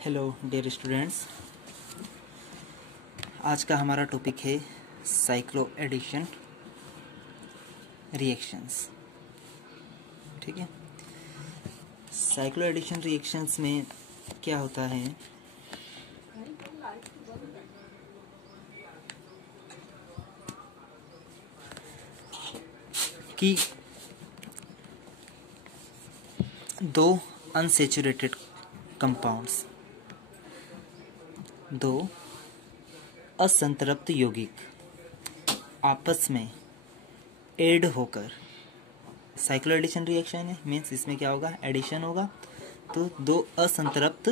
Hello dear students, आज का हमारा टॉपिक है साइक्लो एडिशन रिएक्शंस। ठीक है, साइक्लो एडिशन रिएक्शंस में क्या होता है कि दो अनसैचुरेटेड कंपाउंड्स, दो असंतृप्त यौगिक आपस में ऐड होकर साइक्लो एडिशन रिएक्शन है। मीन्स इसमें क्या होगा, एडिशन होगा। तो दो असंतृप्त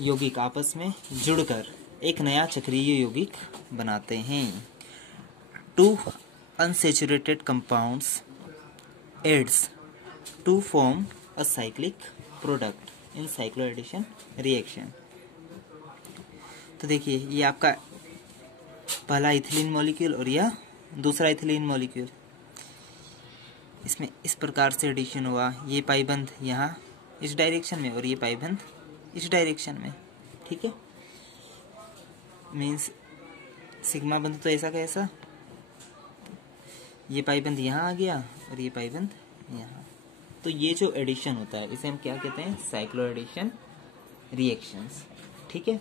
यौगिक आपस में जुड़कर एक नया चक्रीय यौगिक बनाते हैं। Two unsaturated compounds adds to form a cyclic product in cyclo addition reaction. तो देखिए, ये आपका पहला इथिलीन मॉलिक्यूल और यह दूसरा इथिलीन मॉलिक्यूल, इसमें इस प्रकार से एडिशन हुआ। ये पाइबंध यहाँ इस डायरेक्शन में और ये पाइबंध इस डायरेक्शन में। ठीक है, मीन्स सिग्मा बंध तो ऐसा का ऐसा, ये पाइबंध यहाँ आ गया और ये पाइबंध यहाँ। तो ये जो एडिशन होता है इसे हम क्या कहते हैं, साइक्लो एडिशन रिएक्शंस। ठीक है,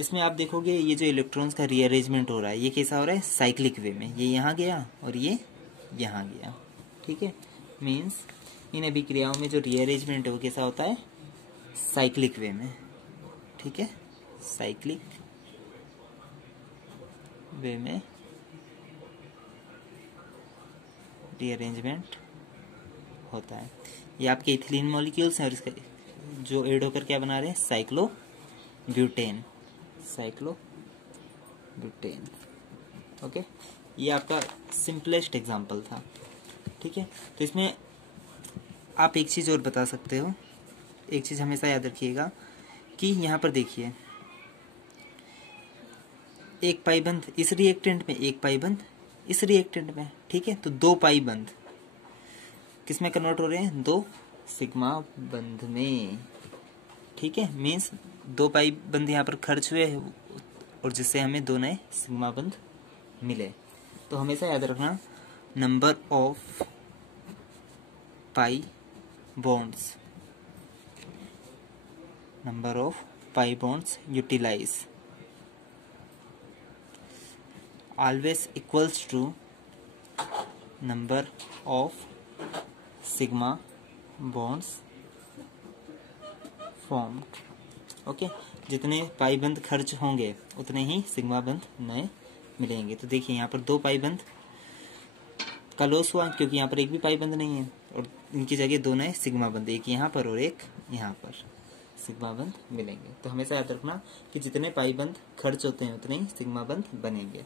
इसमें आप देखोगे ये जो इलेक्ट्रॉन्स का रीअरेंजमेंट हो रहा है ये कैसा हो रहा है, साइक्लिक वे में। ये यहाँ गया और ये यहाँ गया। ठीक है, मीन्स इन अभिक्रियाओं में जो रीअरेंजमेंट है वो कैसा होता है, साइक्लिक वे में। ठीक है, साइक्लिक वे में रीअरेंजमेंट होता है। ये आपके इथिलीन मॉलिक्यूल्स हैं और इसका जो ऐड होकर क्या बना रहे हैं, cyclo butane. Cyclo butane. Okay, ये आपका सिंपलेस्ट एग्जांपल था। ठीक है, तो इसमें आप एक चीज़ और बता सकते हो। एक चीज़ हमेशा याद रखिएगा कि यहाँ पर देखिए, एक पाइबंध इस रिएक्टेंट में, एक पाइबंध इस रिएक्टेंट में। ठीक है, तो दो पाइबंध किस में कन्वर्ट हो रहे हैं, दो सिग्मा बंध में। ठीक है, मीन्स दो पाई बंध यहाँ पर खर्च हुए और जिससे हमें दो नए सिग्मा बंध मिले। तो हमेशा याद रखना, number of pi bonds, number of pi bonds utilize always equals to number of sigma bonds formed. Okay, जितने पाई बंध खर्च होंगे उतने ही सिग्मा बंध नए मिलेंगे। तो देखिए, यहाँ पर दो पाई बंध का लॉस हुआ क्योंकि यहाँ पर एक भी पाई बंध नहीं है और इनकी जगह दो नए सिग्मा बंध, एक यहाँ पर और एक यहाँ पर सिग्मा बंध मिलेंगे। तो हमेशा याद रखना कि जितने पाई बंध खर्च होते हैं उतने ही सिग्मा बंध बनेंगे।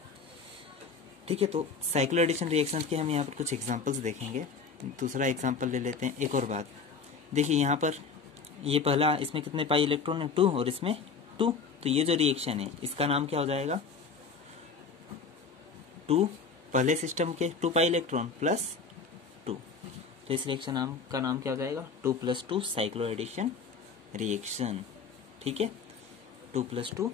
ठीक है, तो साइक्लो एडिशन रिएक्शन के हम यहाँ पर कुछ एग्जाम्पल्स देखेंगे। दूसरा एग्जाम्पल ले लेते हैं। एक और बात देखिए, यहाँ पर ये पहला, इसमें कितने पाई इलेक्ट्रॉन है, 2, और इसमें 2। तो ये जो रिएक्शन है इसका नाम क्या हो जाएगा, 2 पहले सिस्टम के 2 पाई इलेक्ट्रॉन प्लस 2। तो इस रिएक्शन का नाम क्या हो जाएगा, 2 + 2 साइक्लो एडिशन रिएक्शन। ठीक है, 2 + 2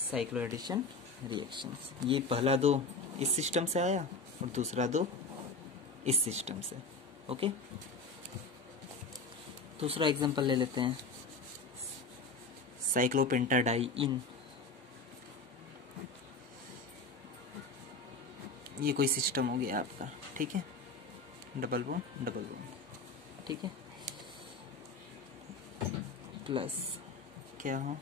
साइक्लो एडिशन रिएक्शन। ये पहला 2 इस सिस्टम से आया और दूसरा 2 इस सिस्टम से। ओके, दूसरा एग्जांपल ले लेते हैं, साइक्लोपेंटाडाइइन। ये कोई सिस्टम हो गया आपका। ठीक है, डबल बॉन्ड डबल बॉन्ड। ठीक है, प्लस क्या हो,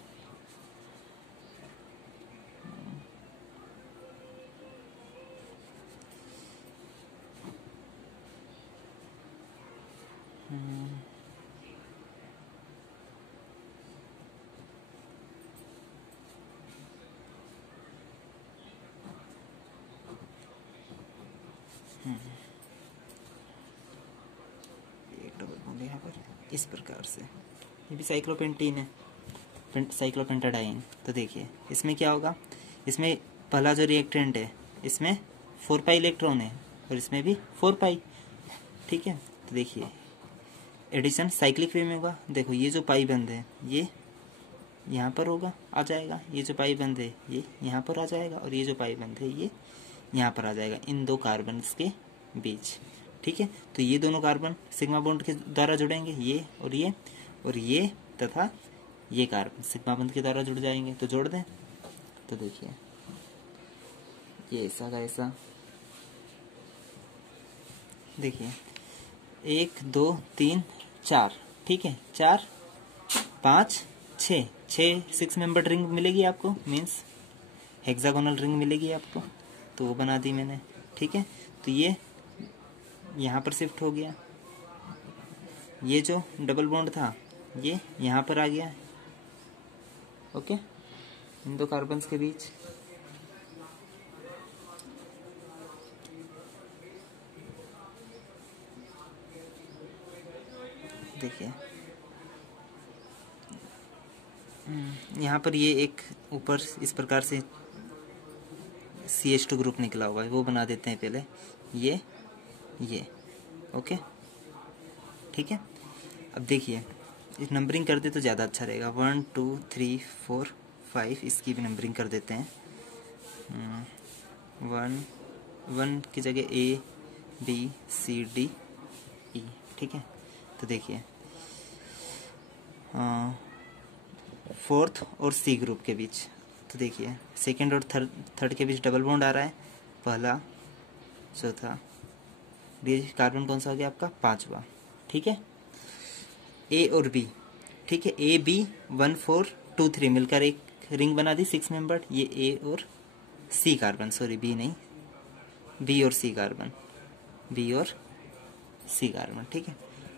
एक डबल बॉन्ड यहाँ पर इस प्रकार से। ये भी साइक्लोपेंटीन है, साइक्लोपेंटाडाइन। तो देखिए, इसमें क्या होगा, इसमें पहला जो रिएक्टेंट है इसमें 4 पाई इलेक्ट्रॉन है और इसमें भी 4 पाई। ठीक है, तो देखिए एडिशन साइक्लिक वे में होगा। देखो, ये जो पाई बंद है ये यहाँ पर होगा, आ जाएगा। ये जो पाई बंद है ये यहाँ पर आ जाएगा, और ये जो पाई बंद है ये यहाँ पर आ जाएगा, इन दो कार्बन्स के बीच। ठीक है, तो ये दोनों कार्बन सिग्मा बॉन्ड के द्वारा जुड़ेंगे, ये और ये तथा ये कार्बन सिग्मा बॉन्ड के द्वारा जुड़ जाएंगे। तो जोड़ दें, तो देखिए ये ऐसा का ऐसा, देखिए 1 2 3 4, ठीक है, 4 5 6, 6 मेंबर्ड रिंग मिलेगी आपको, मीन्स हेक्सागोनल रिंग मिलेगी आपको, तो वो बना दी मैंने। ठीक है, तो ये यहाँ पर शिफ्ट हो गया, ये जो डबल बॉन्ड था ये यहाँ पर आ गया। ओके, इन दो कार्बन्स के बीच। देखिए यहाँ पर ये एक ऊपर इस प्रकार से CH2 ग्रुप निकला हुआ है, वो बना देते हैं पहले, ये ओके। ठीक है, अब देखिए इस नंबरिंग कर दे तो ज़्यादा अच्छा रहेगा। 1 2 3 4 5, इसकी भी नंबरिंग कर देते हैं। 1 की जगह A B C D E। ठीक है, तो देखिए फोर्थ और C ग्रुप के बीच, तो देखिए सेकंड और थर्ड के बीच डबल बॉन्ड आ रहा है, पहला चौथा, ये कार्बन कौन सा हो गया आपका, पांचवा। ठीक है, A और B, ठीक है, A B 1 4 2 3 मिलकर एक रिंग बना दी 6 मेंबर्ड। ये A और C कार्बन, सॉरी B नहीं, B और C कार्बन, B और C कार्बन। ठीक है,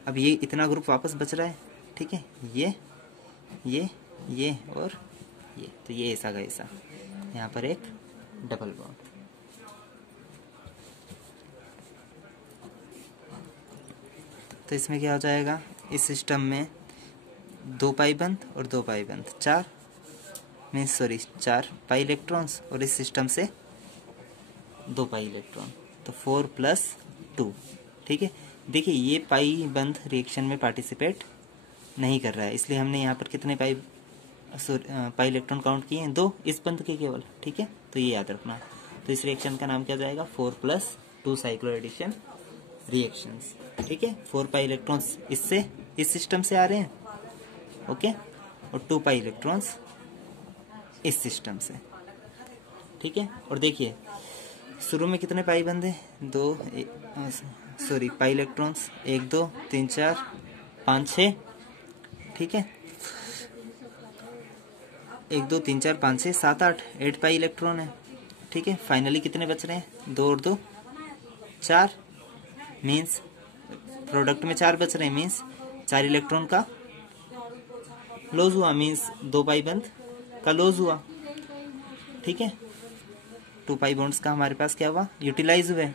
अब ये इतना ग्रुप वापस बच रहा है। ठीक है, ये और ये, तो ये ऐसा का ऐसा, यहाँ पर एक डबल बॉन्ड। तो इसमें क्या हो जाएगा, इस सिस्टम में 2 पाई बंद और 2 पाई बंद, 4 पाई इलेक्ट्रॉन्स, और इस सिस्टम से 2 पाई इलेक्ट्रॉन, तो 4 + 2। ठीक है, देखिए ये पाई बंद रिएक्शन में पार्टिसिपेट नहीं कर रहा है, इसलिए हमने यहाँ पर कितने पाई इलेक्ट्रॉन काउंट किए हैं, 2 इस बंद के केवल। ठीक है, तो ये याद रखना। तो इस रिएक्शन का नाम क्या जाएगा, 4 + 2 साइक्लो एडिशन रिएक्शंस। ठीक है, 4 पाई इलेक्ट्रॉन्स इससे इस सिस्टम से आ रहे हैं, ओके, और 2 पाई इलेक्ट्रॉन्स इस सिस्टम से। ठीक है, और देखिए शुरू में कितने पाई बंद हैं, पाई इलेक्ट्रॉन्स 1 2 3 4 5 6। ठीक है, 1 2 3 4 5 6 7 8 पाई इलेक्ट्रॉन है। ठीक है, फाइनली कितने बच रहे हैं, 2 और 2 4, मीन्स प्रोडक्ट में 4 बच रहे हैं, मीन्स 4 इलेक्ट्रॉन का लॉस हुआ, मीन्स 2 पाई बंद का लॉस हुआ। ठीक है, 2 पाई बॉन्ड्स का हमारे पास क्या हुआ, यूटिलाइज हुए,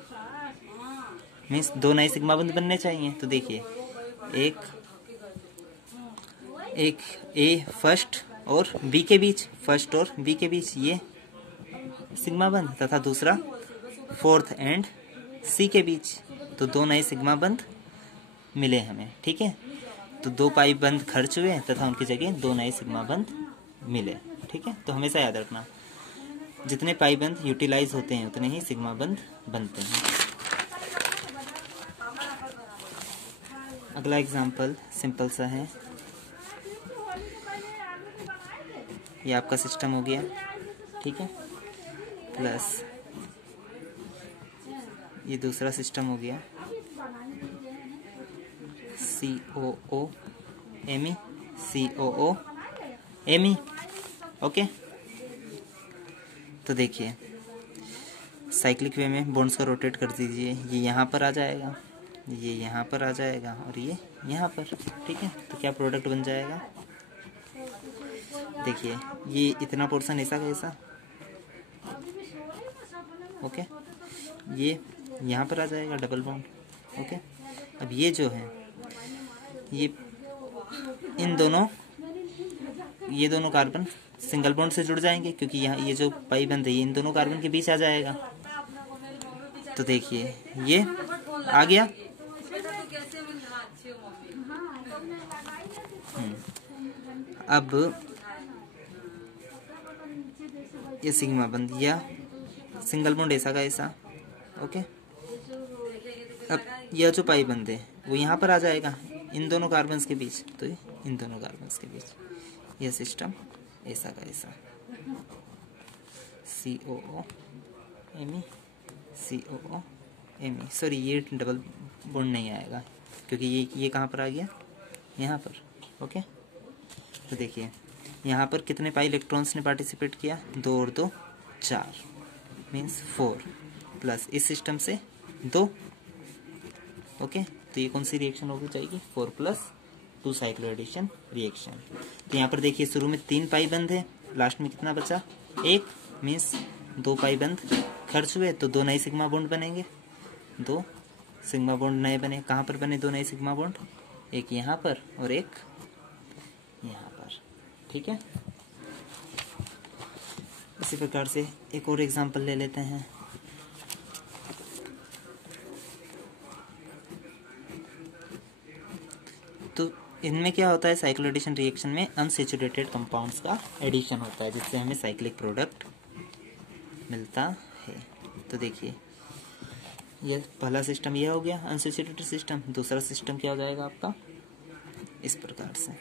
मीन्स 2 नए सिग्मा बंद बनने चाहिए। तो देखिए एक A फर्स्ट और B के बीच, ये सिग्मा बंद, तथा दूसरा फोर्थ एंड C के बीच, तो 2 नए सिग्मा बंद मिले हमें। ठीक है, तो 2 पाई बंद खर्च हुए तथा उनकी जगह 2 नए सिग्मा बंद मिले। ठीक है, तो हमेशा याद रखना, जितने पाई बंद यूटिलाइज होते हैं उतने ही सिग्मा बंद बनते हैं। अगला एग्जाम्पल सिंपल सा है, ये आपका सिस्टम हो गया। ठीक है, प्लस ये दूसरा सिस्टम हो गया, COO Me COO Me। Okay, तो देखिए साइक्लिक वे में बॉन्ड्स को रोटेट कर दीजिए, ये यहाँ पर आ जाएगा, ये यहाँ पर आ जाएगा, और ये यहाँ पर। ठीक है, तो क्या प्रोडक्ट बन जाएगा, देखिए ये इतना पोर्शन ऐसा का ऐसा, ओके, ये यहाँ पर आ जाएगा डबल बॉन्ड। ओके, अब ये जो है ये ये दोनों कार्बन सिंगल बॉन्ड से जुड़ जाएंगे, क्योंकि यहाँ ये जो पाई बंद है ये इन दोनों कार्बन के बीच आ जाएगा। तो देखिए ये आ गया। अब ये सिग्मा बंद या सिंगल बॉन्ड ऐसा का ऐसा। ओके, अब यह जो पाई बंद है वो यहाँ पर आ जाएगा इन दोनों कार्बन्स के बीच, तो इन दोनों कार्बन्स के बीच यह सिस्टम ऐसा का ऐसा COO Me COO Me। Sorry, ये डबल बॉन्ड नहीं आएगा क्योंकि ये कहाँ पर आ गया, यहाँ पर। ओके, तो देखिए यहाँ पर कितने पाई इलेक्ट्रॉन्स ने पार्टिसिपेट किया, 2 और 2 4 मीन्स 4 प्लस इस सिस्टम से 2। ओके, तो ये कौन सी रिएक्शन होगी जाएगी, 4+2 साइक्लो एडिशन रिएक्शन। तो यहाँ पर देखिए शुरू में 3 पाई बंद है, लास्ट में कितना बचा, 1 मीन्स 2 पाई बंद खर्च हुए तो 2 नए सिग्मा बॉन्ड बनेंगे, 2 सिग्मा बॉन्ड नए बने। कहाँ पर बने 2 नए सिग्मा बॉन्ड, एक यहाँ पर और एक यहाँ पर। ठीक है, इसी प्रकार से एक और एग्जांपल ले लेते हैं। तो इनमें क्या होता है, साइक्लो एडिशन रिएक्शन में अनसैचुरेटेड कंपाउंड्स का एडिशन होता है जिससे हमें साइक्लिक प्रोडक्ट मिलता है। तो देखिए ये पहला सिस्टम यह हो गया अनसैचुरेटेड सिस्टम। दूसरा सिस्टम क्या हो जाएगा आपका, इस प्रकार से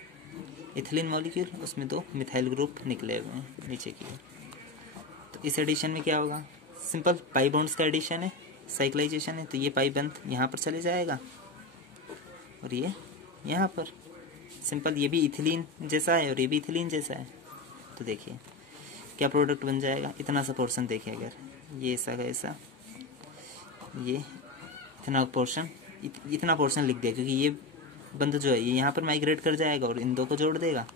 इथिलीन मॉलिक्यूल, उसमें 2 मिथाइल ग्रुप निकले हुए हैं नीचे की ओर। तो इस एडिशन में क्या होगा, सिंपल पाई बॉन्ड्स का एडिशन है, साइक्लाइजेशन है। तो ये पाई बंद यहाँ पर चले जाएगा और ये यहाँ पर सिंपल, ये भी इथिलीन जैसा है और ये भी इथिलीन जैसा है। तो देखिए क्या प्रोडक्ट बन जाएगा, इतना सा पोर्शन देखिए, अगर ये ऐसा का ऐसा, ये इतना पोर्शन लिख दिया क्योंकि ये बंद जो है ये यहाँ पर माइग्रेट कर जाएगा और इन 2 को जोड़ देगा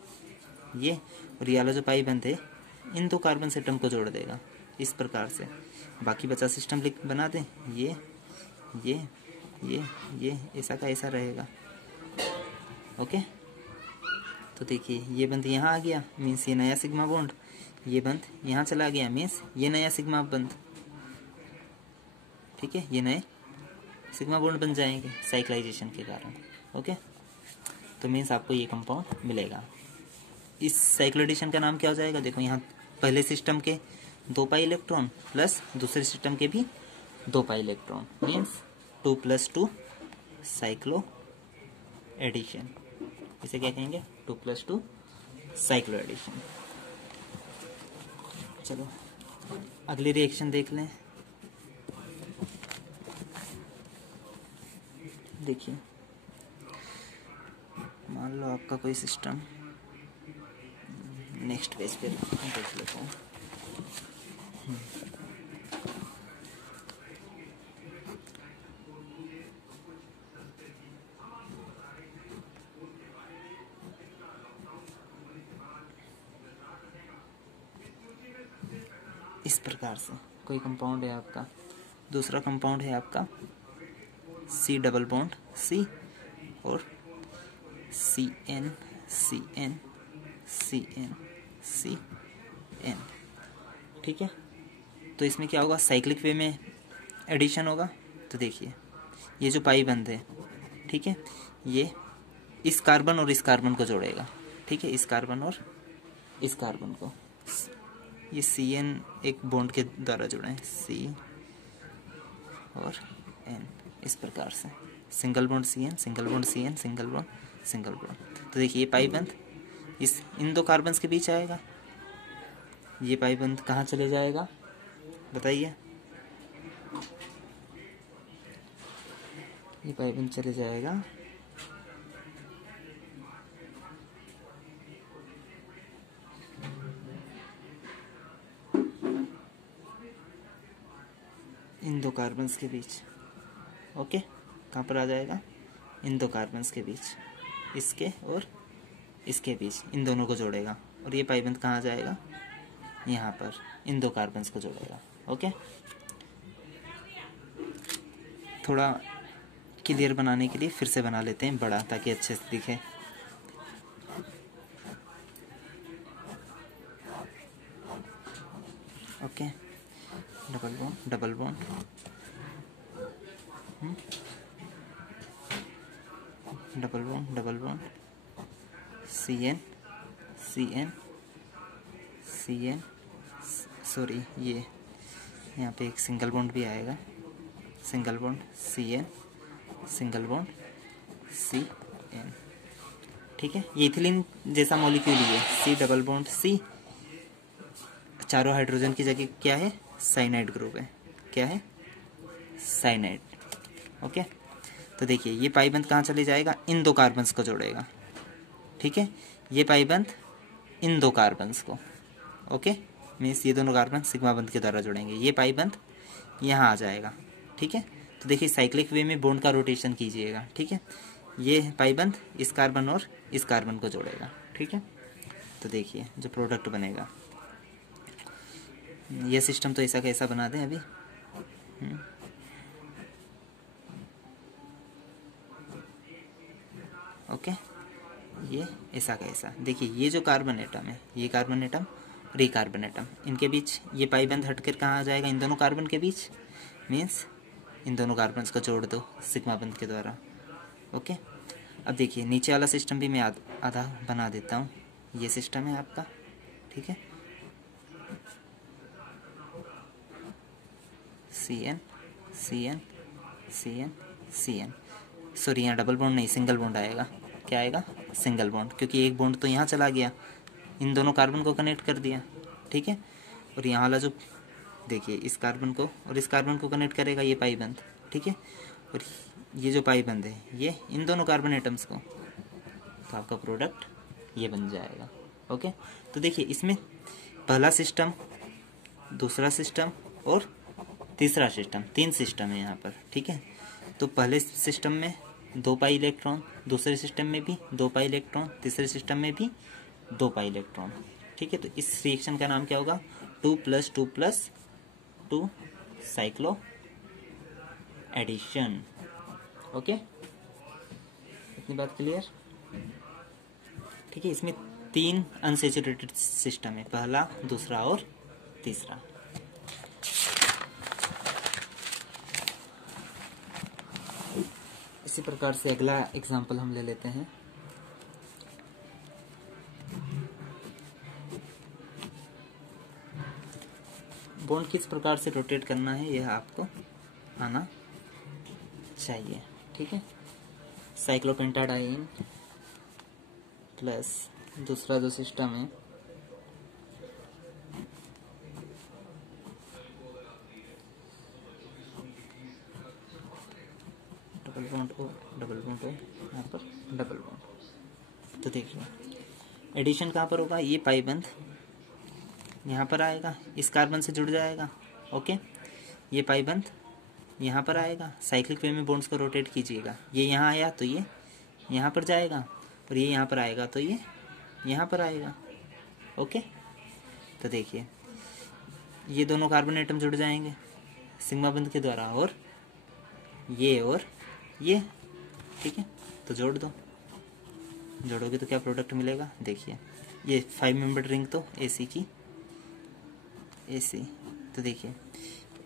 ये, और ये वाला जो पाई बंद है इन 2 कार्बन एटम को जोड़ देगा इस प्रकार से। बाकी बचा सिस्टम बना दें, ये ऐसा का ऐसा रहेगा। ओके, तो देखिए ये बंद यहाँ आ गया मीन्स ये नया सिग्मा बॉन्ड, ये बंद यहाँ चला गया मीन्स ये नया सिग्मा बंद। ठीक है, ये नए सिग्मा बॉन्ड बन जाएंगे साइक्लाइजेशन के कारण। ओके, तो मीन्स आपको ये कंपाउंड मिलेगा। इस साइक्लो एडिशन का नाम क्या हो जाएगा, देखो यहाँ पहले सिस्टम के 2 पाई इलेक्ट्रॉन प्लस दूसरे सिस्टम के भी 2 pi electron means 2+2 cyclo addition. इसे क्या कहेंगे, 2+2 साइक्लो एडिशन। चलो अगली रिएक्शन देख लें। देखिए मान लो आपका कोई सिस्टम, नेक्स्ट पेज पे देख लेता हूँ। इस प्रकार से कोई कंपाउंड है आपका, दूसरा कंपाउंड है आपका C डबल बॉन्ड C और CN CN CN CN। ठीक है, तो इसमें क्या होगा, साइक्लिक वे में एडिशन होगा। तो देखिए ये जो पाई बंद है, ठीक है, ये इस कार्बन और इस कार्बन को जोड़ेगा। ठीक है, इस कार्बन और इस कार्बन को, ये CN एक बॉन्ड के द्वारा जुड़े हैं, C और N, इस प्रकार से single bond CN single bond CN single bond single bond. तो देखिए ये पाई बंद इन 2 कार्बन्स के बीच आएगा, ये पाई बंद कहाँ चले जाएगा बताइए, ये पाई बंद चले जाएगा इन 2 कार्बन्स के बीच। ओके, कहाँ पर आ जाएगा, इन 2 कार्बन्स के बीच, इसके और इसके बीच, इन दोनों को जोड़ेगा। और ये पाई बंद कहाँ आ जाएगा, यहाँ पर इन 2 कार्बन्स को जोड़ेगा। ओके, थोड़ा क्लियर बनाने के लिए फिर से बना लेते हैं बड़ा, ताकि अच्छे से दिखे। Okay, double bond double bond, double bond double bond, CN CN CN sorry, ये यहाँ पे एक सिंगल बॉन्ड भी आएगा, single bond CN, single bond CN, ठीक है। ये इथिलीन जैसा मॉलिक्यूल ही है, C डबल बॉन्ड C, चारों हाइड्रोजन की जगह क्या है, साइनाइड ग्रुप है, क्या है, साइनाइड। ओके, तो देखिए ये पाइबंद कहाँ चले जाएगा, इन दो कार्बन्स को जोड़ेगा, ठीक है। ये पाइबंद इन दो कार्बन्स को, ओके, मीन्स ये दोनों कार्बन सिग्मा बंध के द्वारा जोड़ेंगे, ये पाइबंद यहाँ आ जाएगा, ठीक है। तो देखिए साइक्लिक वे में बॉन्ड का रोटेशन कीजिएगा, ठीक है। ये पाइबंद इस कार्बन और इस कार्बन को जोड़ेगा, ठीक है। तो देखिए जो प्रोडक्ट बनेगा, ये सिस्टम तो ऐसा कैसा बना दें अभी, ओके, ये ऐसा कैसा, देखिए ये जो कार्बन एटम है, ये कार्बन एटम और ये कार्बन एटम, इनके बीच ये पाइबंद हटकर कहाँ आ जाएगा, इन दोनों कार्बन के बीच, मीन्स इन दोनों कार्बन को जोड़ दो सिग्मा बंध के द्वारा, ओके। अब देखिए नीचे वाला सिस्टम भी मैं आधा बना देता हूँ, ये सिस्टम है आपका, ठीक है, CN CN CN CN, sorry यहाँ डबल बॉन्ड नहीं, सिंगल बॉन्ड आएगा, क्या आएगा, सिंगल बॉन्ड, क्योंकि एक बॉन्ड तो यहाँ चला गया, इन दोनों कार्बन को कनेक्ट कर दिया, ठीक है। और यहाँ वाला जो देखिए इस कार्बन को और इस कार्बन को कनेक्ट करेगा ये पाइबंद, ठीक है। और ये जो पाइबंद है ये इन दोनों कार्बन एटम्स को, तो आपका प्रोडक्ट ये बन जाएगा, ओके। तो देखिए इसमें पहला सिस्टम, दूसरा सिस्टम और तीसरा सिस्टम, 3 सिस्टम है यहाँ पर, ठीक है। तो पहले सिस्टम में 2 पाई इलेक्ट्रॉन, दूसरे सिस्टम में भी 2 पाई इलेक्ट्रॉन, तीसरे सिस्टम में भी 2 पाई इलेक्ट्रॉन, ठीक है। तो इस रिएक्शन का नाम क्या होगा, 2+2+2 साइक्लो एडिशन, ओके। इतनी बात क्लियर, ठीक है। इसमें 3 अनसैचुरेटेड सिस्टम है, पहला, दूसरा और तीसरा। इसी प्रकार से अगला एग्जाम्पल हम ले लेते हैं, बॉन्ड किस प्रकार से रोटेट करना है यह आपको आना चाहिए, ठीक है। साइक्लोपेंटाडाइन प्लस दूसरा जो सिस्टम है डबल बॉन्ड O, यहाँ पर डबल बॉन्ड। तो देखिए एडिशन कहाँ पर होगा, ये पाइबंद यहाँ पर आएगा, इस कार्बन से जुड़ जाएगा, ओके। ये पाइबंद यहाँ पर आएगा, साइक्लिक वे में बॉन्ड्स को रोटेट कीजिएगा, ये यहाँ आया तो ये यहाँ पर जाएगा, और ये यहाँ पर आएगा तो ये यहाँ पर आएगा, ओके। तो देखिए ये दोनों कार्बन एटम जुड़ जाएंगे सिग्मा बंध के द्वारा, और ये, ठीक है। तो जोड़ दो, जोड़ोगे तो क्या प्रोडक्ट मिलेगा, देखिए ये 5 मेंबर रिंग तो AC की AC, तो देखिए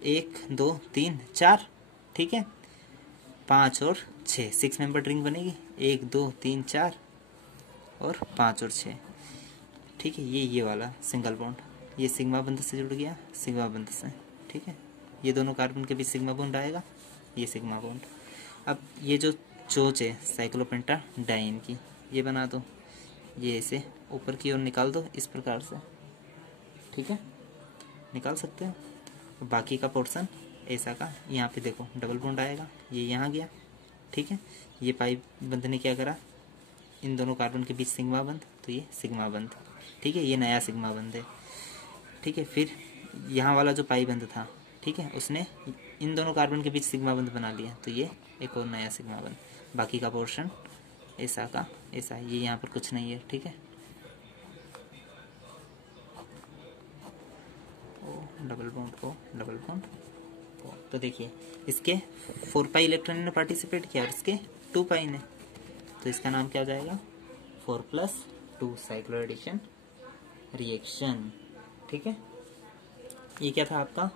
1 2 3 4, ठीक है, 5 और 6, 6 मेंबर रिंग बनेगी, 1 2 3 4 और 5 और 6, ठीक है। ये वाला सिंगल बॉन्ड, ये सिग्मा बंध से जुड़ गया, सिग्मा बंध से, ठीक है। ये दोनों कार्बन के बीच सिग्मा बॉन्ड आएगा, ये सिग्मा बॉन्ड। अब ये जो चोच है साइक्लोपेंटाडाइन की, ये बना दो, ये इसे ऊपर की ओर निकाल दो इस प्रकार से, ठीक है, निकाल सकते हो। बाकी का पोर्शन ऐसा का, यहाँ पे देखो डबल बॉन्ड आएगा, ये यहाँ गया, ठीक है। ये पाई बंध ने क्या करा, इन दोनों कार्बन के बीच सिग्मा बंध, तो ये सिग्मा बंध, ठीक है, ये नया सिग्मा बंध है, ठीक है। फिर यहाँ वाला जो पाई बंध था, ठीक है, उसने इन दोनों कार्बन के बीच सिग्मा बंध बना लिया, तो ये एक और नया सिग्मा बंध। बाकी का पोर्शन ऐसा का ऐसा, ये यहाँ पर कुछ नहीं है, ठीक है। Double bond O, double bond O। तो देखिए इसके 4 पाई इलेक्ट्रॉन ने पार्टिसिपेट किया और इसके 2 पाई ने, तो इसका नाम क्या हो जाएगा, 4+2 साइक्लो एडिशन रिएक्शन, ठीक है। ये क्या था आपका,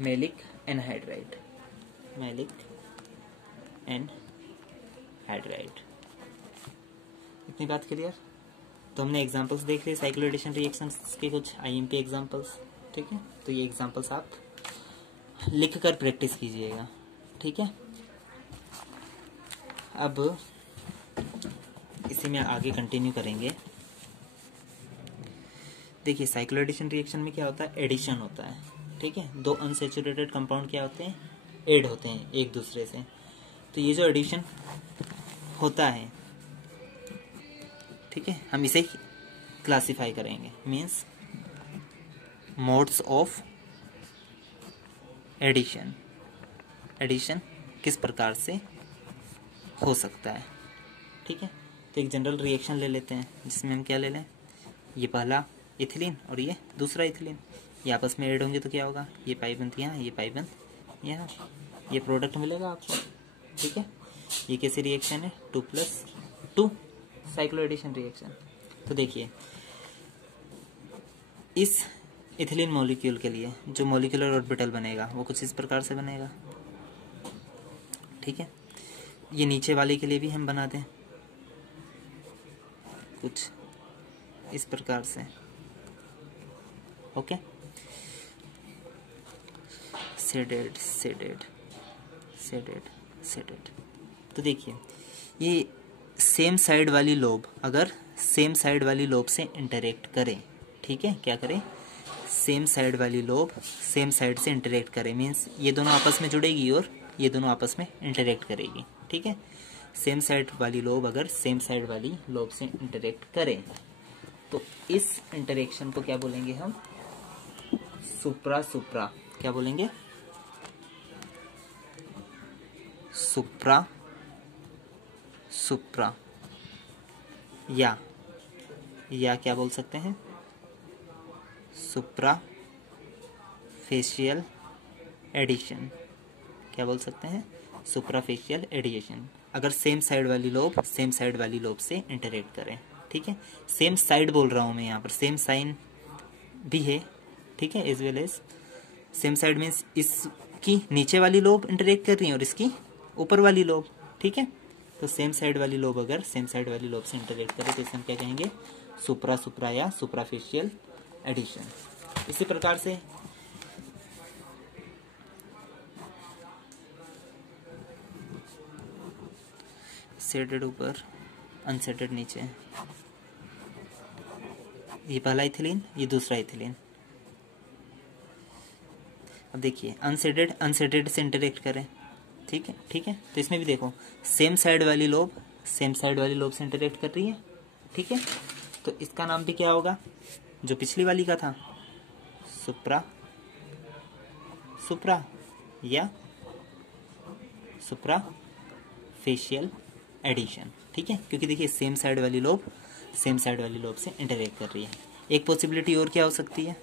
मैलिक एनहाइड्राइड, मैलिक एनहाइड्राइड। इतनी बात क्लियर। तो हमने एग्जांपल्स देख लिए साइक्लो एडिशन रिएक्शंस के, कुछ IMP एग्जांपल्स, ठीक है, तो ये एग्जांपल्स आप लिख कर प्रैक्टिस कीजिएगा। ठीक है, अब इसी में आगे कंटिन्यू करेंगे। देखिए साइक्लो एडिशन रिएक्शन में क्या होता है, एडिशन होता है। ठीक है, दो अनसैचुरेटेड कंपाउंड क्या होते हैं, ऐड होते हैं एक दूसरे से। तो ये जो एडिशन होता है, ठीक है, हम इसे क्लासिफाई करेंगे, means modes of addition. Addition किस प्रकार से हो सकता है। ठीक है, तो एक जनरल रिएक्शन ले लेते हैं जिसमें हम क्या ले लें, ये पहला इथिलीन और ये दूसरा इथिलीन, ये आपस में ऐड होंगे तो क्या होगा, ये पाई बंद यहाँ, ये पाई बंद यहाँ, ये प्रोडक्ट मिलेगा आपको। ठीक है, ये कैसी रिएक्शन है, 2+2 साइक्लो एडिशन रिएक्शन। तो देखिए इस इथिलीन मॉलिक्यूल के लिए जो मॉलिक्यूलर ऑर्बिटल बनेगा वो कुछ इस प्रकार से बनेगा। ठीक है, ये नीचे वाले के लिए भी हम बना दें कुछ इस प्रकार से। Okay, shaded shaded shaded shaded. तो देखिए ये सेम साइड वाली लोब अगर सेम साइड वाली लोब से इंटरेक्ट करें, ठीक है, क्या करें, सेम साइड वाली लोब सेम साइड से इंटरेक्ट करें, मीन्स ये दोनों आपस में जुड़ेगी और ये दोनों आपस में इंटरेक्ट करेगी। ठीक है, सेम साइड वाली लोब अगर सेम साइड वाली लोब से इंटरेक्ट करें तो इस इंटरेक्शन को क्या बोलेंगे हम, सुप्रा सुप्रा, क्या बोलेंगे, सुप्रा सुप्रा, या क्या बोल सकते हैं, सुप्रा फेशियल एडिशन। क्या बोल सकते हैं, सुप्रा फेशियल एडिशन, अगर सेम साइड वाली लोब सेम साइड वाली लोब से इंटरेक्ट करें। ठीक है, सेम साइड बोल रहा हूं मैं यहाँ पर, सेम साइन भी है। ठीक है, as well as same side means इसकी नीचे वाली लोब इंटरेक्ट कर रही है और इसकी ऊपर वाली लोब। ठीक है, तो सेम साइड वाली लोब अगर सेम साइड वाली लोब से इंटरेक्ट करे तो इसे हम क्या कहेंगे, सुप्रा सुप्रा या सुप्राफेशियल एडिशन। इसी प्रकार से सेडेड ऊपर अनसेडेड नीचे, ये पहला इथिलीन ये दूसरा इथिलीन। अब देखिए अनसेडेड अनसेडेड से इंटरेक्ट करें। ठीक है, ठीक है, तो इसमें भी देखो सेम साइड वाली लोब सेम साइड वाली लोब से इंटरेक्ट कर रही है। ठीक है, तो इसका नाम भी क्या होगा, जो पिछली वाली का था, सुप्रा सुप्रा या सुप्रा फेशियल एडिशन। ठीक है, क्योंकि देखिए सेम साइड वाली लोब सेम साइड वाली लोब से इंटरेक्ट कर रही है। एक पॉसिबिलिटी और क्या हो सकती है,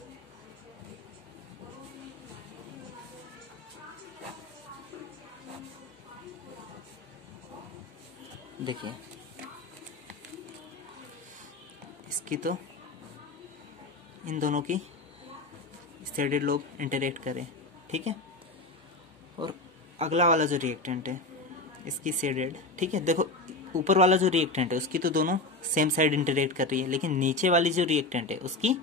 देखिए इसकी तो इन दोनों की सेडेड लोब इंटरेक्ट करें। ठीक है, और अगला वाला जो रिएक्टेंट है इसकी सेडेड। ठीक है, देखो ऊपर वाला जो रिएक्टेंट है उसकी तो दोनों सेम साइड इंटरेक्ट कर रही है, लेकिन नीचे वाली जो रिएक्टेंट है उसकी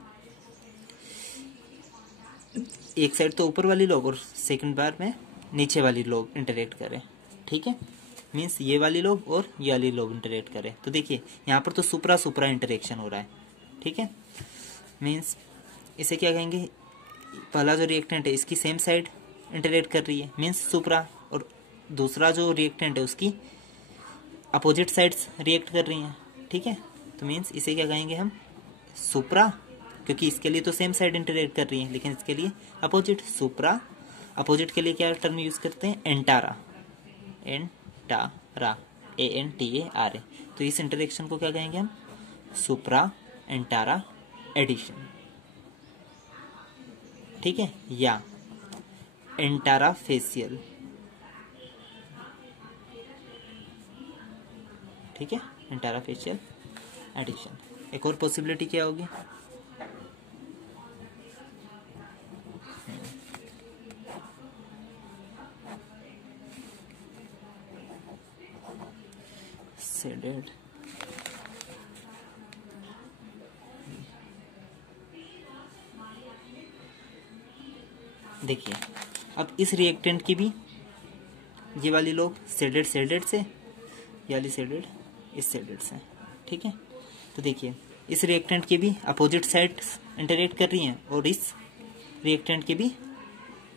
एक साइड तो ऊपर वाली लोब और सेकंड बार में नीचे वाली लोब इंटरेक्ट करे। ठीक है, मीन्स ये वाली लोब और ये वाली लोब इंटरेक्ट करे। तो देखिए यहाँ पर तो सुप्रा सुप्रा इंटरेक्शन हो रहा है। ठीक है, मीन्स इसे क्या कहेंगे, पहला जो रिएक्टेंट है इसकी सेम साइड इंटरेक्ट कर रही है मीन्स सुप्रा, और दूसरा जो रिएक्टेंट है उसकी अपोजिट साइड्स रिएक्ट कर रही हैं। ठीक है, तो मीन्स इसे क्या कहेंगे हम, सुप्रा, क्योंकि इसके लिए तो सेम साइड इंटरेक्ट कर रही है, लेकिन इसके लिए अपोजिट, सुप्रा। अपोजिट के लिए क्या टर्म यूज करते हैं, एंटारा, एंटारा, ANTARA। तो इस इंटरेक्शन को क्या कहेंगे हम, सुप्रा एंटारा एडिशन। ठीक है, या एंटारा फेशियल। ठीक है, एंटारा फेशियल एडिशन। एक और पॉसिबिलिटी क्या होगी, सेडेड देखिए अब इस रिएक्टेंट की भी ये वाली लोग शेडेड से, ये वाली शेडेड इस शेडेड से, ठीक है। तो देखिए इस रिएक्टेंट की भी अपोजिट साइड इंटरेक्ट कर रही हैं और इस रिएक्टेंट की भी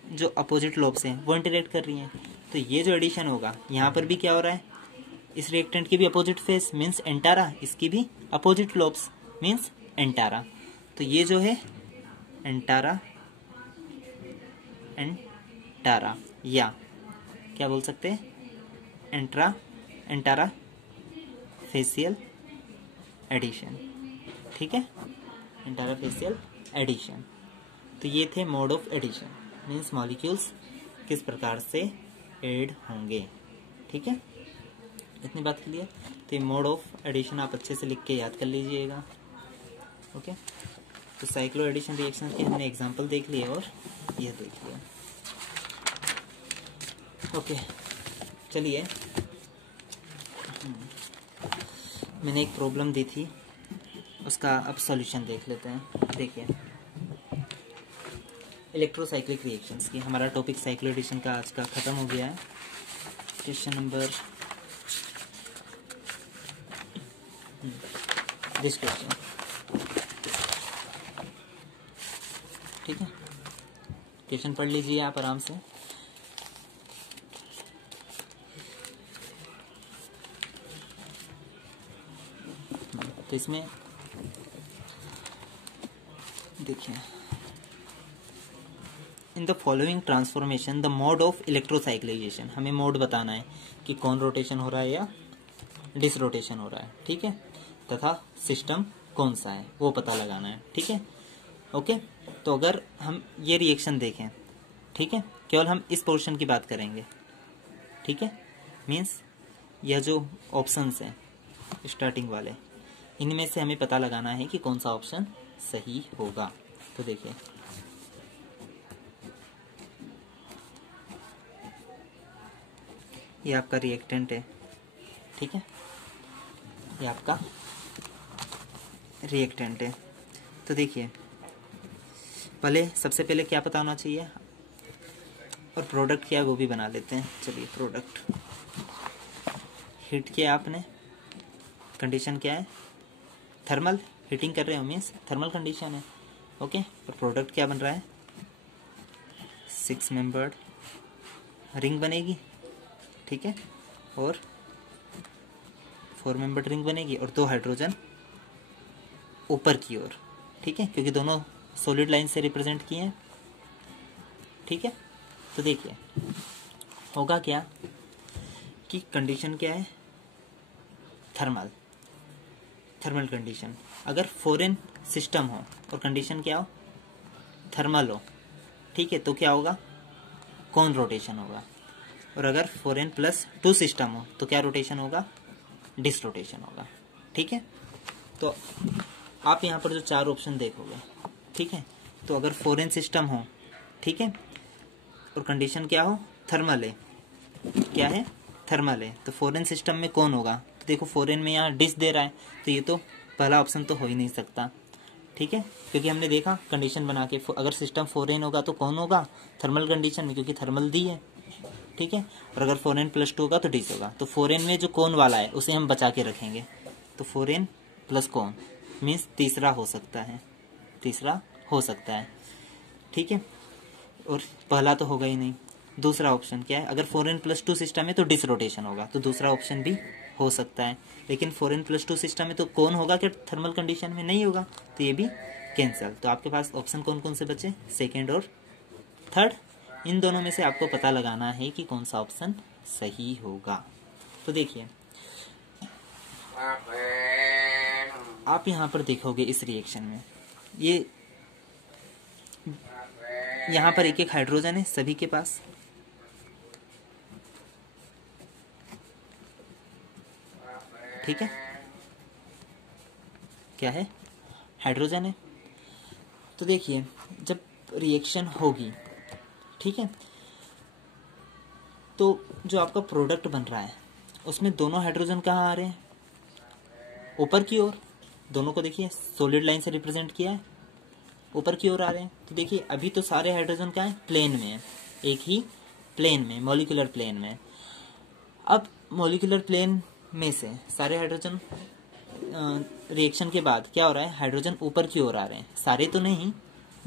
जो अपोजिट लोब्स हैं वो इंटरेक्ट कर रही हैं। तो ये जो एडिशन होगा यहाँ पर भी क्या हो रहा है, इस रिएक्टेंट की भी अपोजिट फेस मीन्स एंटारा, इसकी भी अपोजिट लोब्स मीन्स एंटारा। तो ये जो है एंटारा या क्या बोल सकते हैं, एंटारा फेशियल एडिशन, ठीक है, एंटारा फेशियल एडिशन। तो ये थे mode of addition, means molecules किस प्रकार से ऐड होंगे, ठीक है। इतनी बात क्लियर। तो ये मोड ऑफ एडिशन आप अच्छे से लिख के याद कर लीजिएगा, ओके। तो साइक्लो एडिशन रिएक्शन के हमने एग्जांपल देख लिए और यह देख लिया, ओके। चलिए मैंने एक प्रॉब्लम दी थी, उसका अब सॉल्यूशन देख लेते हैं। देखिए इलेक्ट्रोसाइक्लिक रिएक्शंस की, हमारा टॉपिक साइक्लो एडिशन का आज का ख़त्म हो गया है। क्वेश्चन नंबर दिस क्वेश्चन, ठीक है। क्वेश्चन पढ़ लीजिए आप आराम से। तो इसमें देखिए, in the following transformation the mode of electrocyclization, हमें मोड बताना है कि कौन रोटेशन हो रहा है या डिस रोटेशन हो रहा है, ठीक है, तथा सिस्टम कौन सा है वो पता लगाना है, ठीक है, ओके। तो अगर हम ये रिएक्शन देखें, ठीक है, केवल हम इस पोर्शन की बात करेंगे, ठीक है, मीन्स यह जो ऑप्शंस हैं स्टार्टिंग वाले, इनमें से हमें पता लगाना है कि कौन सा ऑप्शन सही होगा। तो देखिए ये आपका रिएक्टेंट है, ठीक है, ये आपका रिएक्टेंट है। तो देखिए सबसे पहले क्या पता होना चाहिए, और प्रोडक्ट क्या है वो भी बना लेते हैं। चलिए प्रोडक्ट, हीट किया आपने, कंडीशन क्या है, थर्मल, हीटिंग कर रहे हो मीन्स थर्मल कंडीशन है, ओके। और प्रोडक्ट क्या बन रहा है, 6 मेंबर्ड रिंग बनेगी, ठीक है, और 4 मेंबर्ड रिंग बनेगी और 2 हाइड्रोजन ऊपर की ओर, ठीक है, क्योंकि दोनों सॉलिड लाइन से रिप्रेजेंट किए हैं, ठीक है। तो देखिए होगा क्या कि कंडीशन क्या है, थर्मल कंडीशन। अगर फॉरेन सिस्टम हो और कंडीशन क्या हो, थर्मल हो, ठीक है, तो क्या होगा, कौन रोटेशन होगा। और अगर फॉरेन +2 सिस्टम हो तो क्या रोटेशन होगा, डिस रोटेशन होगा, ठीक है। तो आप यहाँ पर जो 4 ऑप्शन देखोगे, ठीक है, तो अगर फॉरेन सिस्टम हो, ठीक है, और कंडीशन क्या हो, थर्मल है, क्या है, थर्मल है, तो फॉरेन सिस्टम में कौन होगा। तो देखो फॉरेन में यहाँ डिस दे रहा है, तो ये तो पहला ऑप्शन तो हो ही नहीं सकता, ठीक है, क्योंकि हमने देखा कंडीशन बना के अगर सिस्टम फॉरेन होगा तो कौन होगा, थर्मल कंडीशन में, क्योंकि थर्मल दी है, ठीक है। और अगर फॉरेन +2 होगा तो डिस होगा। तो फॉरेन में जो कौन वाला है उसे हम बचा के रखेंगे, तो फॉरेन प्लस कौन मीन्स तीसरा हो सकता है, ठीक है। और पहला तो होगा ही नहीं। दूसरा ऑप्शन क्या है, अगर फॉरेन +2 सिस्टम है तो डिस रोटेशन होगा, तो दूसरा ऑप्शन भी हो सकता है। लेकिन फॉरेन +2 सिस्टम में तो कौन होगा कि थर्मल कंडीशन में नहीं होगा, तो ये भी कैंसिल। तो आपके पास ऑप्शन कौन कौन से बचे, सेकेंड और थर्ड, इन दोनों में से आपको पता लगाना है कि कौन सा ऑप्शन सही होगा। तो देखिए आप यहाँ पर देखोगे इस रिएक्शन में, ये यहाँ पर एक हाइड्रोजन है सभी के पास, ठीक है, क्या है, हाइड्रोजन है। तो देखिए जब रिएक्शन होगी, ठीक है, तो जो आपका प्रोडक्ट बन रहा है उसमें दोनों हाइड्रोजन कहाँ आ रहे हैं, ऊपर की ओर। दोनों को देखिए सॉलिड लाइन से रिप्रेजेंट किया है, ऊपर की ओर आ रहे हैं। तो देखिए अभी तो सारे हाइड्रोजन क्या है, प्लेन में है, एक ही प्लेन में, मॉलिक्यूलर प्लेन में। अब मॉलिक्यूलर प्लेन में से सारे हाइड्रोजन रिएक्शन के बाद क्या हो रहा है, हाइड्रोजन ऊपर की ओर आ रहे हैं। सारे तो नहीं,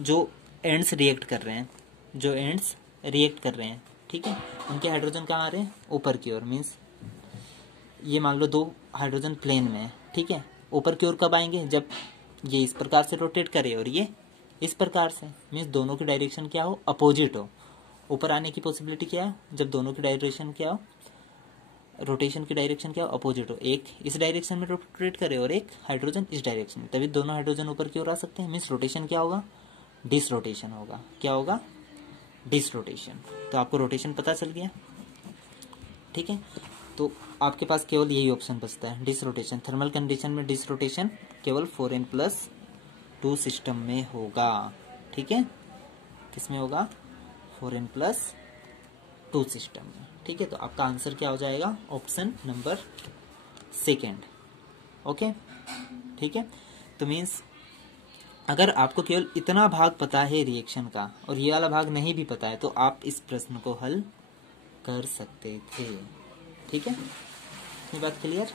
जो एंड्स रिएक्ट कर रहे हैं, जो एंड्स रिएक्ट कर रहे हैं, ठीक है, उनके हाइड्रोजन कहाँ आ रहे हैं, ऊपर की ओर। मीन्स ये मान लो 2 हाइड्रोजन प्लेन में है, ठीक है, ऊपर की ओर कब आएंगे, जब ये इस प्रकार से रोटेट करे और ये इस प्रकार से। मीन्स दोनों की डायरेक्शन क्या हो, अपोजिट हो। ऊपर आने की पॉसिबिलिटी क्या है, जब दोनों की डायरेक्शन क्या हो, रोटेशन की डायरेक्शन क्या हो, अपोजिट हो। एक इस डायरेक्शन में रोटेट करे और एक हाइड्रोजन इस डायरेक्शन में, तभी दोनों हाइड्रोजन ऊपर की ओर आ सकते हैं। मीन्स रोटेशन क्या होगा, डिसरोटेशन होगा। क्या होगा, डिसरोटेशन। तो आपको रोटेशन पता चल गया, ठीक है। तो आपके पास केवल यही ऑप्शन बचता है, डिसरोटेशन। थर्मल कंडीशन में डिसरोटेशन केवल 4n+2 सिस्टम में होगा, ठीक है। किसमें होगा, 4n+2 सिस्टम में, ठीक है। तो आपका आंसर क्या हो जाएगा, ऑप्शन नंबर 2। ओके, ठीक है। तो मीन्स अगर आपको केवल इतना भाग पता है रिएक्शन का और ये वाला भाग नहीं भी पता है, तो आप इस प्रश्न को हल कर सकते थे, ठीक है। ये बात क्लियर।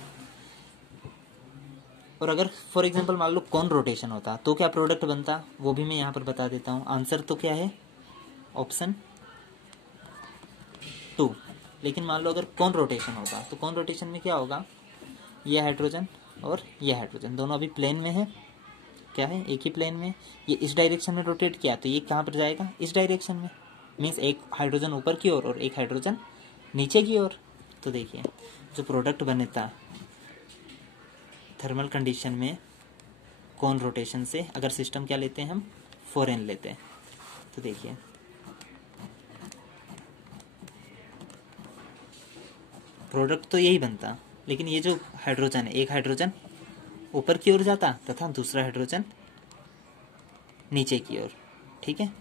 और अगर फॉर एग्जांपल मान लो कौन रोटेशन होता तो क्या प्रोडक्ट बनता, वो भी मैं यहाँ पर बता देता हूँ। आंसर तो क्या है, ऑप्शन 2। लेकिन मान लो अगर कौन रोटेशन होता तो कौन रोटेशन में क्या होगा, ये हाइड्रोजन और ये हाइड्रोजन दोनों अभी प्लेन में है, क्या है, एक ही प्लेन में। ये इस डायरेक्शन में रोटेट किया तो ये कहाँ पर जाएगा, इस डायरेक्शन में। मीन्स एक हाइड्रोजन ऊपर की ओर और एक हाइड्रोजन नीचे की ओर। तो देखिए जो प्रोडक्ट बनता थर्मल कंडीशन में कौन रोटेशन से, अगर सिस्टम क्या लेते हैं हम, 4n लेते हैं, तो देखिए प्रोडक्ट तो यही बनता, लेकिन ये जो हाइड्रोजन है, एक हाइड्रोजन ऊपर की ओर जाता तथा दूसरा हाइड्रोजन नीचे की ओर, ठीक है।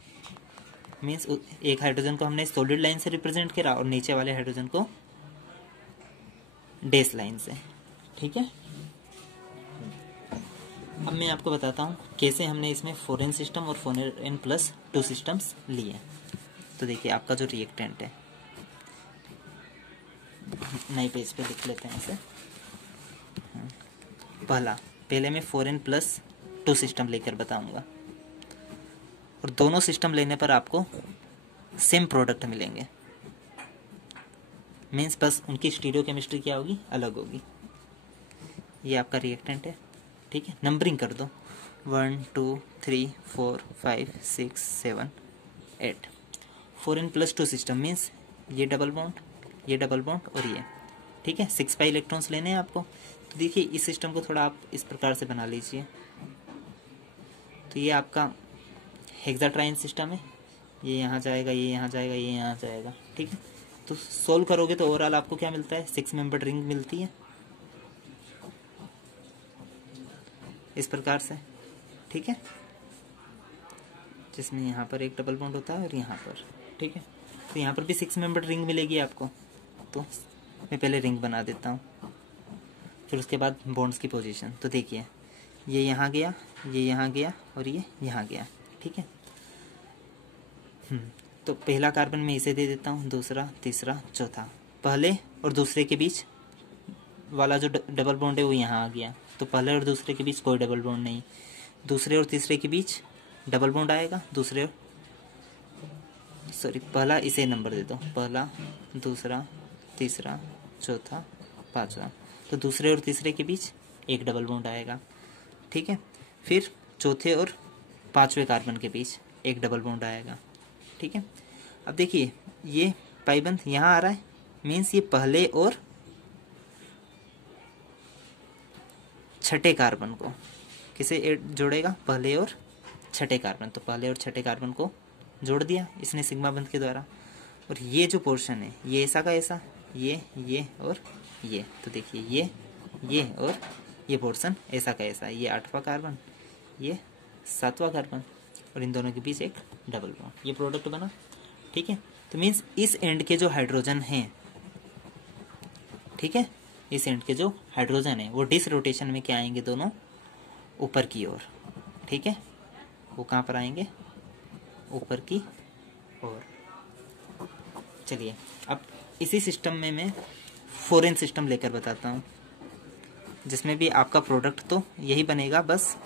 मीन्स एक हाइड्रोजन को हमने सॉलिड लाइन से रिप्रेजेंट करा और नीचे वाले हाइड्रोजन को डैश लाइन से, ठीक है। अब मैं आपको बताता हूँ कैसे हमने इसमें 4n सिस्टम और 4n+2 सिस्टम्स लिए। तो देखिए आपका जो रिएक्टेंट है, नए पेज पे लिख लेते हैं इसे। पहले मैं 4n+2 सिस्टम लेकर बताऊंगा और दोनों सिस्टम लेने पर आपको सेम प्रोडक्ट मिलेंगे। मीन्स बस उनकी स्टीरियोकेमिस्ट्री क्या होगी, अलग होगी। ये आपका रिएक्टेंट है, ठीक है। नंबरिंग कर दो, 1 2 3 4 5 6 7 8। 4n+2 सिस्टम मीन्स ये डबल बॉन्ड और ये, ठीक है। 6 पाई इलेक्ट्रॉन्स लेने हैं आपको। तो देखिए इस सिस्टम को थोड़ा आप इस प्रकार से बना लीजिए। तो ये आपका हेक्साट्राइन सिस्टम है, ये यहाँ जाएगा, ये यहाँ जाएगा, ये यहाँ जाएगा, ठीक है। तो सोल्व करोगे तो ओवरऑल आपको क्या मिलता है, 6 मेंबर्ड रिंग मिलती है इस प्रकार से, ठीक है, जिसमें यहाँ पर एक डबल बॉन्ड होता है और यहाँ पर, ठीक है। तो यहाँ पर भी 6 मेंबर्ड रिंग मिलेगी आपको। तो मैं पहले रिंग बना देता हूँ, फिर उसके बाद बॉन्ड्स की पोजीशन। तो देखिए ये यहाँ गया, ये यहाँ गया और ये यहाँ गया, ठीक है। तो पहला कार्बन मैं इसे दे देता हूँ, दूसरा, तीसरा, चौथा। पहले और दूसरे के बीच वाला जो डबल बॉन्ड है वो यहाँ आ गया, तो पहले और दूसरे के बीच कोई डबल बॉन्ड नहीं। दूसरे और तीसरे के बीच डबल बॉन्ड आएगा, पहला इसे नंबर दे दो, पहला, दूसरा, तीसरा, चौथा, पांचवा। तो दूसरे और तीसरे के बीच एक डबल बॉन्ड आएगा, ठीक है। फिर चौथे और पांचवें कार्बन के बीच एक डबल बॉन्ड आएगा, ठीक है। अब देखिए ये पाइबंद यहाँ आ रहा है, मीन्स ये पहले और छठे कार्बन को किसे जोड़ेगा, पहले और छठे कार्बन। तो पहले और छठे कार्बन को जोड़ दिया इसने सिग्मा बंध के द्वारा। और ये जो पोर्शन है ये ऐसा का ऐसा, ये और ये। तो देखिए ये और ये पोर्शन ऐसा का ऐसा, ये 8वां कार्बन, ये 7वां कार्बन और इन दोनों के बीच एक डबल बॉन्ड, ये प्रोडक्ट बना, ठीक है। तो मीन्स इस एंड के जो हाइड्रोजन हैं, ठीक है, इस एंड के जो हाइड्रोजन है वो डिस रोटेशन में क्या आएंगे, दोनों ऊपर की ओर, ठीक है। वो कहाँ पर आएंगे, ऊपर की ओर। चलिए अब इसी सिस्टम में मैं फॉरेन सिस्टम लेकर बताता हूँ, जिसमें भी आपका प्रोडक्ट तो यही बनेगा, बस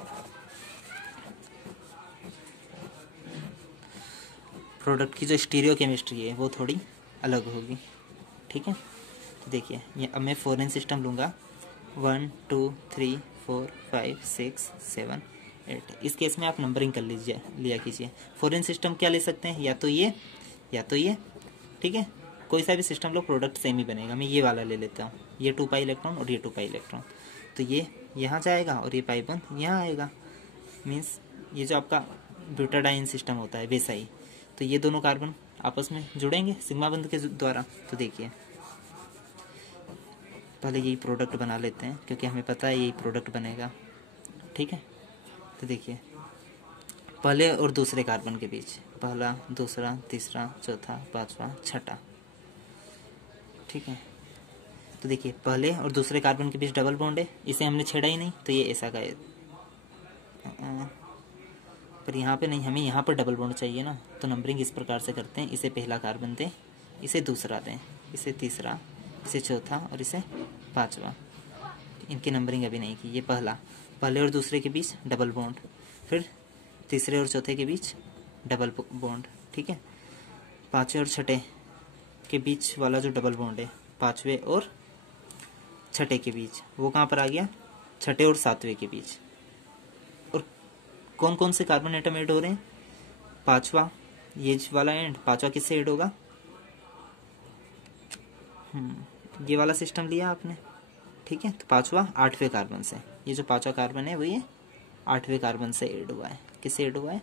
प्रोडक्ट की जो स्टीरियो केमिस्ट्री है वो थोड़ी अलग होगी। ठीक है, तो देखिए ये अब मैं फॉरेन सिस्टम लूँगा 1 2 3 4 5 6 7 8। इस केस में आप नंबरिंग कर लीजिए, लिया कीजिए। फॉरेन सिस्टम क्या ले सकते हैं, या तो ये या तो ये। ठीक है, कोई सा भी सिस्टम लो, प्रोडक्ट सेम ही बनेगा। मैं ये वाला ले लेता हूँ, ये 2 पाई इलेक्ट्रॉन और ये 2 पाई इलेक्ट्रॉन, तो ये यहाँ जाएगा और ये पाई बॉन्ड यहाँ आएगा। मीन्स ये जो आपका ब्यूटाडाइन सिस्टम होता है वैसा ही। तो ये दोनों कार्बन आपस में जुड़ेंगे सिग्मा बंध के द्वारा। तो देखिए पहले यही प्रोडक्ट बना लेते हैं, क्योंकि हमें पता है यही प्रोडक्ट बनेगा। ठीक है, तो देखिए पहले और दूसरे कार्बन के बीच, पहला, दूसरा, तीसरा, चौथा, पांचवा, छठा। ठीक है, तो देखिए पहले और दूसरे कार्बन के बीच डबल बॉन्ड है, इसे हमने छेड़ा ही नहीं, तो ये ऐसा का पर यहाँ पे नहीं, हमें यहाँ पर डबल बॉन्ड चाहिए ना। तो नंबरिंग इस प्रकार से करते हैं, इसे पहला कार्बन दें, इसे दूसरा दें, इसे तीसरा, इसे चौथा और इसे पांचवा। इनकी नंबरिंग अभी नहीं की। ये पहले और दूसरे के बीच डबल बॉन्ड, फिर तीसरे और चौथे के बीच डबल बॉन्ड। ठीक है, पांचवें और छठे के बीच वाला जो डबल बॉन्ड है, पांचवें और छठे के बीच, वो कहाँ पर आ गया, छठे और सातवें के बीच। और कौन कौन से कार्बन एटम ऐड हो रहे हैं, पांचवा ये वाला एंड, पांचवा किससे ऐड होगा, ये वाला सिस्टम लिया आपने। ठीक है, तो पांचवा 8वें कार्बन से, ये जो पांचवा कार्बन है वो ये 8वें कार्बन से ऐड हुआ है। किससे ऐड हुआ है,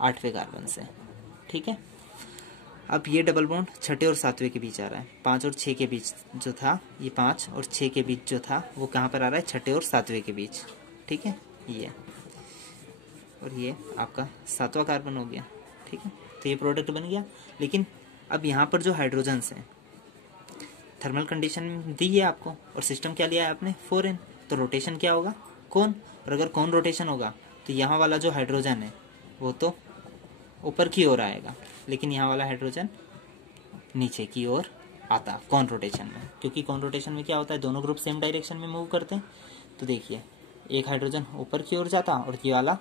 8वें कार्बन से। ठीक है, अब ये डबल बॉन्ड छठे और सातवें के बीच आ रहा है। 5 और 6 के बीच जो था, ये 5 और 6 के बीच जो था वो कहाँ पर आ रहा है, छठे और सातवें के बीच। ठीक है, ये और ये आपका 7वां कार्बन हो गया। ठीक है, तो ये प्रोडक्ट बन गया। लेकिन अब यहाँ पर जो हाइड्रोजन्स हैं, थर्मल कंडीशन दी है आपको, और सिस्टम क्या लिया है आपने, फॉरेन। तो रोटेशन क्या होगा, कौन। और अगर कौन रोटेशन होगा तो यहाँ वाला जो हाइड्रोजन है वो तो ऊपर की ओर आएगा, लेकिन यहाँ वाला हाइड्रोजन नीचे की ओर आता कौन रोटेशन में। क्योंकि कौन रोटेशन में क्या होता है, दोनों ग्रुप सेम डायरेक्शन में मूव करते हैं। तो देखिए एक हाइड्रोजन ऊपर की ओर जाता और ये वाला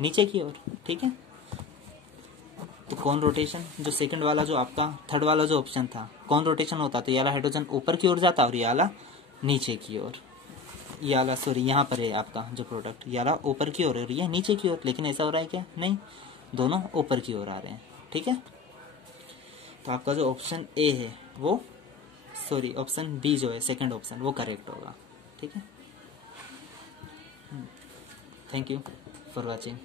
नीचे की ओर। ठीक है, तो कौन रोटेशन, जो सेकंड वाला, जो आपका थर्ड वाला जो ऑप्शन था, कौन रोटेशन होता तो ये वाला हाइड्रोजन ऊपर की ओर जाता और ये वाला नीचे की ओर। ये वाला सॉरी यहाँ पर है आपका जो प्रोडक्ट, ये वाला ऊपर की ओर और ये नीचे की ओर। लेकिन ऐसा हो रहा है क्या, नहीं, दोनों ऊपर की ओर आ रहे हैं। ठीक है, तो आपका जो ऑप्शन ए है वो, सॉरी ऑप्शन बी जो है सेकंड ऑप्शन, वो करेक्ट होगा। ठीक है, थैंक यू फॉर वॉचिंग।